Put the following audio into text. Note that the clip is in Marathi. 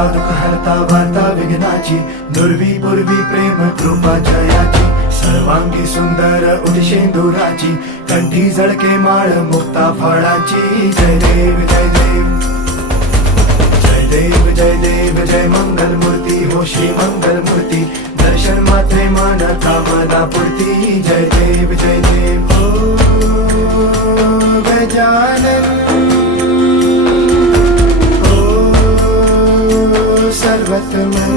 हरता दुःख हरता वार्ता विघ्नाची, दुर्वी पूर्वी प्रेम कृपा जयाची, सर्वांगी सुंदर उदिशेंदुराची, कंठी झळके माळ मुक्ता फळाची. जय देव जय देव जय देव जय देव जय मंगल मूर्ती हो श्री मंगल मूर्ती, दर्शन मात्रे मन कामना पूर्ती. जय देव जय देव हो गजानन हो सर्वतमन.